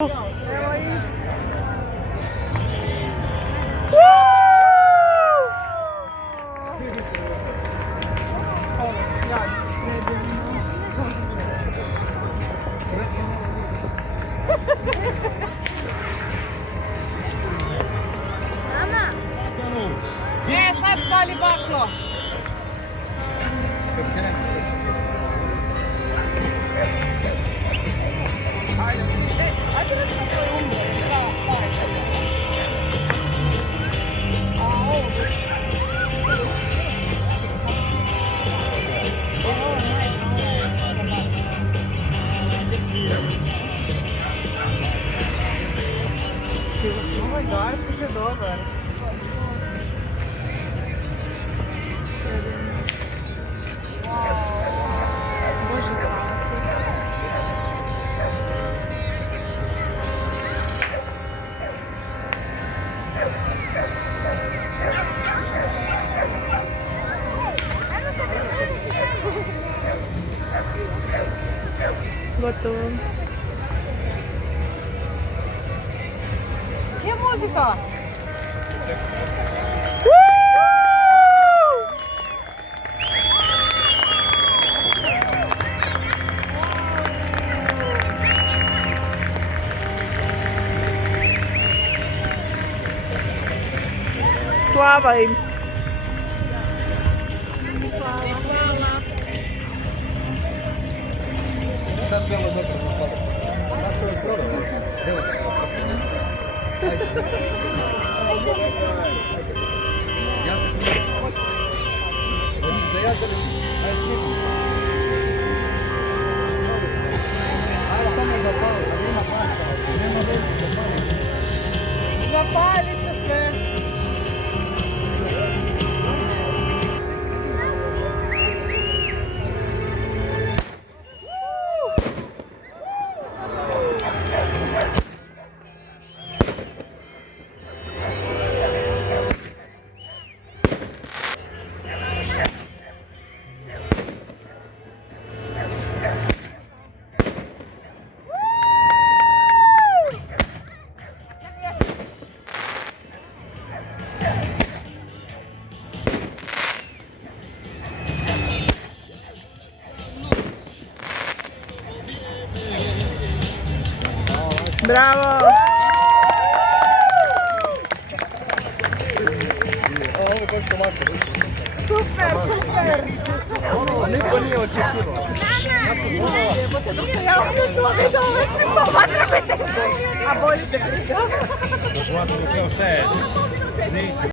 Evo ih. Mama! Sad pali baklo. Ovaj gar se je dobar. Bože, gotovo. Je muzika? Slava im. Sad bilo dobro za hvala. Kako je prodao? Evo te ga popine. Ajde. Ja se snimam. Hoćeš da ja želim? Ajde snimam. Ajde samo zapali, da nema pasta. Nema veze, zapali. Zapalit će se. Bravo! Ovo je baš komako. Super, super! A niko nije očekivao. Jebote, dok se ja uključila video, ovo se pomatrabite. A bolje te prikao. Došla do sve.